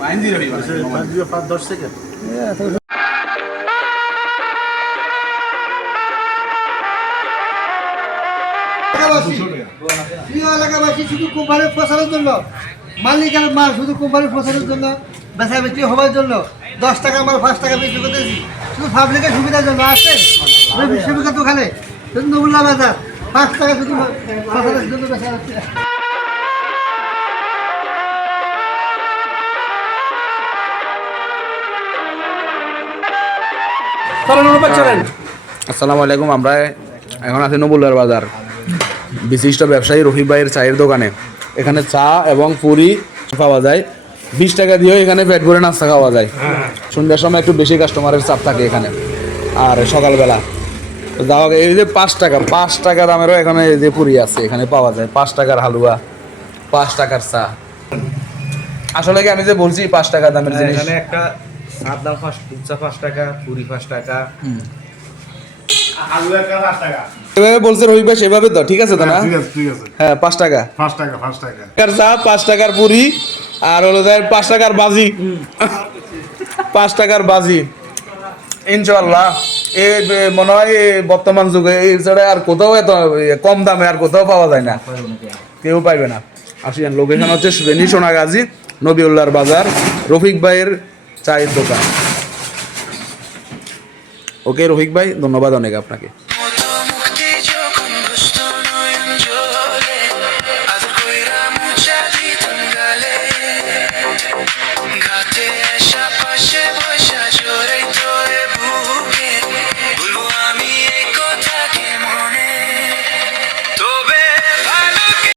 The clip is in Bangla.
পাইন দিয়ে রবি 5-10 সেকেন্ড। এলাকাবাসী শুধু কোম্পানির ফসলের জন্য, মালিকের মাল শুধু কোম্পানির ফসলের জন্য, বেচা বিক্রি হওয়ার জন্য 10 টাকা মাল 5 টাকা বিক্রি করতেছি, শুধু পাবলিকের সুবিধার জন্য। আসেন বিশ্ববিখ্যাত দোকানে নবুল্লাহ বাজার 5 টাকা শুধু ফসলের জন্য বেচা হচ্ছে। আসসালামু আলাইকুম। আমরা এখন আছি নবুল্লার বাজার, বিশিষ্ট ব্যবসায়ী রফিক ভাইয়ের চায়ের দোকানে। এখানে চা এবং পুরি পাওয়া যায়, 20 টাকা দিয়েও এখানে পেট ভরে নাস্তা খাওয়া যায়। সন্ধ্যার সময় একটু বেশি কাস্টমারের চাপ থাকে এখানে, আর সকালবেলা যাওয়া। এই যে 5 টাকা দামেরও এখানে এই যে পুরি আছে, এখানে পাওয়া যায়। 5 টাকার হালুয়া, 5 টাকার চা। আসলে কি আমি যে বলছি 5 টাকা দামের জিনিস, এখানে একটা চার দাম 5 টাকা, পুরি 5 টাকা, আলু একটা 5 টাকা। যেভাবে বলছে রবি ভাই সেভাবে তো ঠিক আছে তো না? ঠিক আছে হ্যাঁ, 5 টাকা 5 টাকা টাকার চা, 5 টাকার পুরি, আর হলো যায় 5 টাকার বাজি। 5 টাকার বাজি ইনশাআল্লাহ। এই মনে হয় বর্তমান যুগে এই ছাড়া আর কোথাও এত কম দামে আর কোথাও পাওয়া যায় না, কেউ পাইবে না। আসেন, লোকেশন হচ্ছে ফেনী সোনাগাজী, নবীউল্লাহর বাজার, রফিক ভাইয়ের চায়ের দোকান। ওকে রফিক ভাই, ধন্যবাদ অনেক আপনাকে।